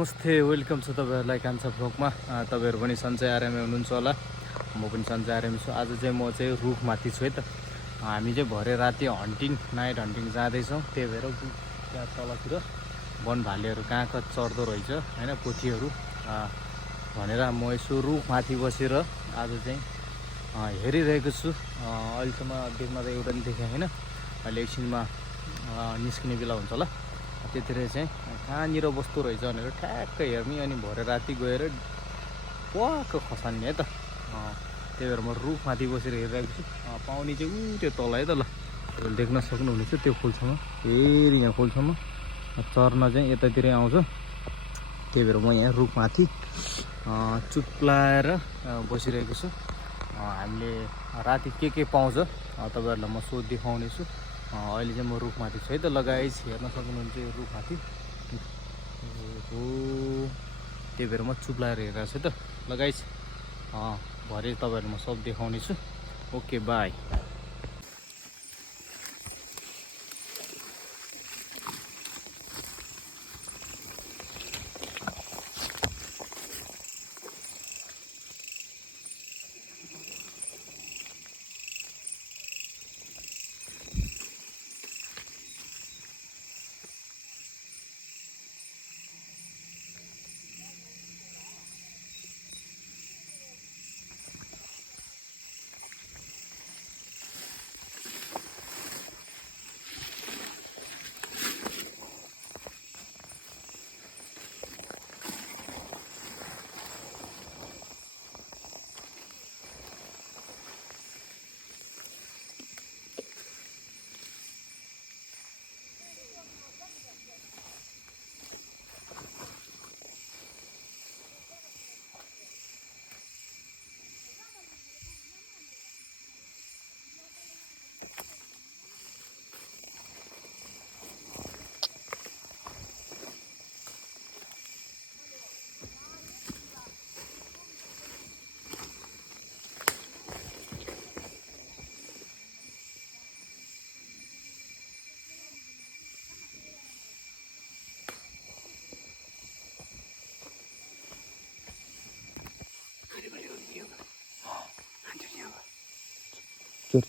नमस्ते, वेलकम छ तपाईहरुलाई कान्छा भ्लगमा। तपाईहरु पनि सन्चै आरामै हुनुहुन्छ होला। म पनि सन्चै आरामै छु। आज चाहिँ म चाहिँ रुखमाथि छु है त। हामी चाहिँ भरे राति नाइट हन्टिङ जाँदैछौँ। त्यही भएर त्यहाँ तलतिर वनभालेहरू कहाँ चढ्दो रहेछ हैन, पोथीहरू भनेर म यसो रुखमाथि बसेर आज चाहिँ हेरिरहेको छु। अहिलेसम्म देख्न त एउटा पनि देखेँ हैन। अहिले एकछिनमा निस्किने बेला हुन्छ होला। त्यतिर चाहिँ कहाँनिर बस्दो रहेछ भनेर ठ्याक्क हेर्ने, अनि भरे राति गएर वाक्क खसाल्ने है त। त्यही भएर म रुखमाथि बसेर हेरिरहेको छु। पाउने चाहिँ ऊ त्यो तल है त। ल तपाईँले देख्न सक्नुहुनेछ त्यो खोल्छामा, फेरि यहाँ खोल्छामा चर्न चाहिँ यतातिरै आउँछ। त्यही भएर म यहाँ रुखमाथि चुप्लाएर बसिरहेको छु। हामीले राति के पाउँछ तपाईँहरूलाई म सो देखाउने छु। अहिले चाहिँ म रुखमाथि छु है त। लगाइस हेर्न सक्नुहुन्छ यो रुखमाथि हो। त्यही भएर म चुप्लाएर हेरेको छु है त। लगाइस भरे तपाईँहरूलाई म सब देखाउने छु। Okay by. चोर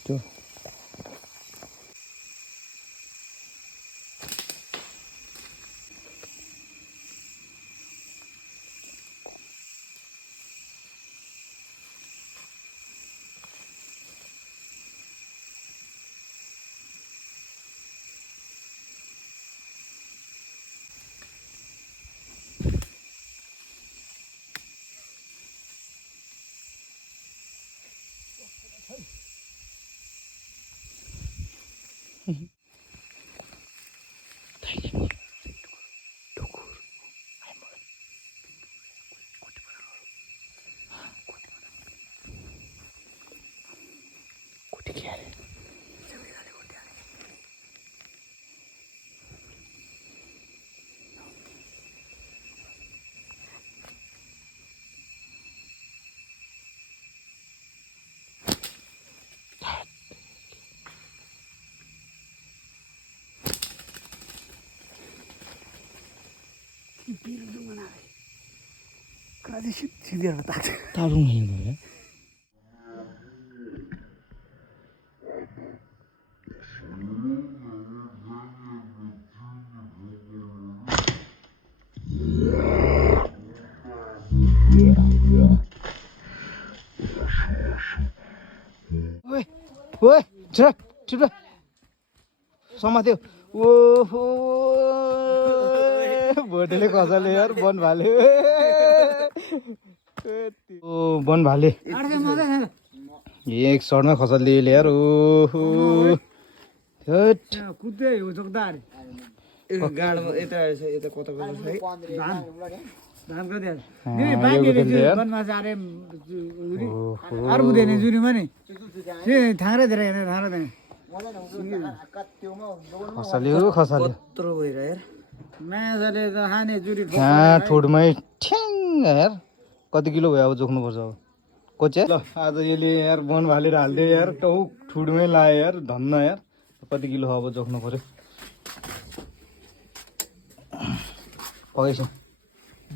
तारुङ है। ओए छिटो समात्यो। ओहो भोटेले खसाल्यो यार, वनभाले। ओ वनभाले एक सर्टमा खसालिदियो यार। ओहो कुद्दै हो जोगदार गाडमा यता यता कता कता छ है धान कति नि बाँधेले वनमा जारे अरु बुदेने जुरीमा नि ए थांग्रा धेरै हैन थांग्रादैन खसाल्यो कत्रो भइरा यार माछाले त खाने जुरी ठुडमै ठ्याङ यार। कति किलो भयो अब जोख्नुपर्छ अब कोचे। ल आज यसले यार वनभालेर हाल्दियो यार, टाउक ठुडमै लायो यार, धन्न यार। कति किलो हो अब जोख्नु पर्यो। पकाइछ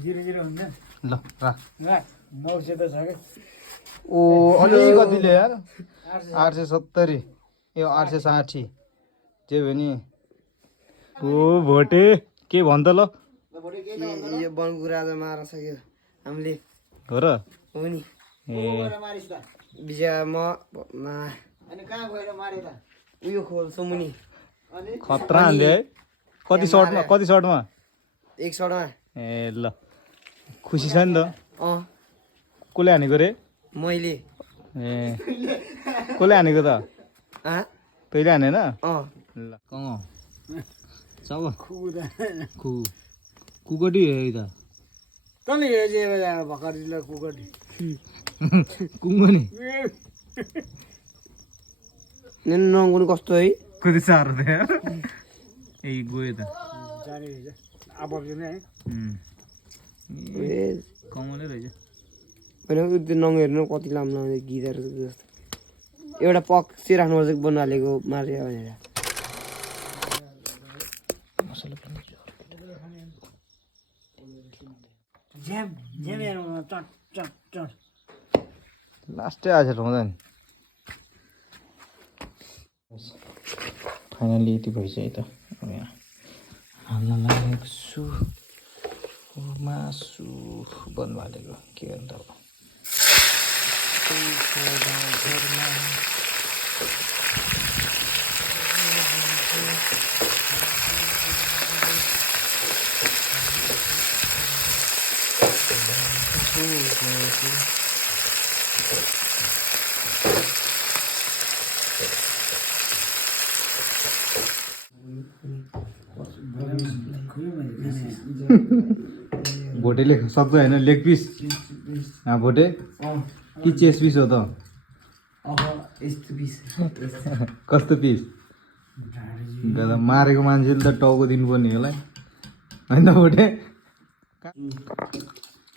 0 हुन्छ ल राख ल 900 त छ के ओ अलि कतिले यार 870 यो 860 जे भयो नि ओ भोटे के भन्छ ल यो वनको राजा मार सक्यो हामीले हो र हो नि ए विजय म अनि कहाँ गएर मारे त उयो खोल्छु मुनि खतरा हान्दे है कति सर्टमा 1 शटमा ए ल खुसी छ नि त कसले हानेको रे मैले ए कसले हानेको त तैँले हानेन ल कङ चल कुकटी है त तँले हेर्छ भर्खर कुकटी कुङ्गो नि नङ्गुनु कस्तो है कति साह्रो थियो ए गयो त जाने रहेछ अब है कमाउने रहेछ होइन त्यो नङ हेर्नु कति लामो गिटार जस्तो एउटा पक्सी राख्नुपर्छ बन्नु हालेको मार्यो भनेर झ्याम झ्याम हेर्नु चट चट चट लास्टै आज हुँदा नि फाइनली यति भइसक्यो है त अब यहाँ हाल्न लागेको छु मासु बन्द हालेको के अन्त अब भोटेले सक्छ होइन लेग पिस भोटे कि चेस्ट पिस हो त कस्तो पिस दादा मारेको मान्छेले त टाउको दिनुपर्ने होला होइन भोटे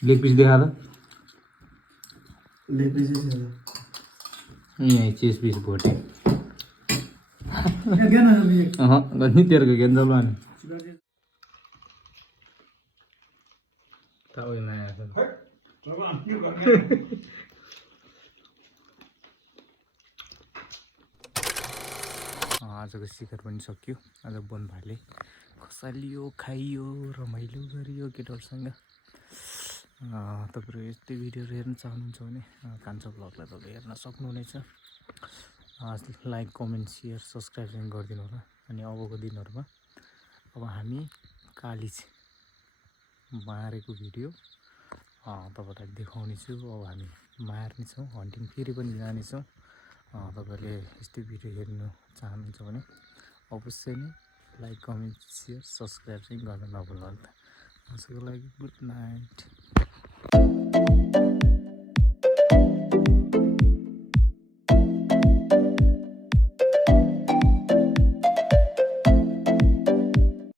लेग पिस देखा त यहीँ चेस्ट पिस भोटे नि तेरोको गेन्जल अनि आजको शिखर पनि सक्यो आज बनभाले खसालियो खाइयो रमाइलो गरियो केटाहरूसँग तपाईँहरू यस्तै भिडियोहरू हेर्न चाहनुहुन्छ भने कान्छा ब्लगलाई तपाईँ हेर्न सक्नुहुनेछ लाइक कमेन्ट सेयर सब्सक्राइब पनि गरिदिनु होला अनि अबको दिनहरूमा अब हामी काली मारेको भिडियो तपाईँलाई देखाउनेछु अब हामी मार्नेछौँ हन्टिङ फेरि पनि जानेछौँ तपाईँहरूले यस्तै भिडियो हेर्नु चाहनुहुन्छ भने अवश्य नै लाइक कमेन्ट सेयर सब्सक्राइब चाहिँ गर्न नभुल्नु होला आजको लागि गुड नाइट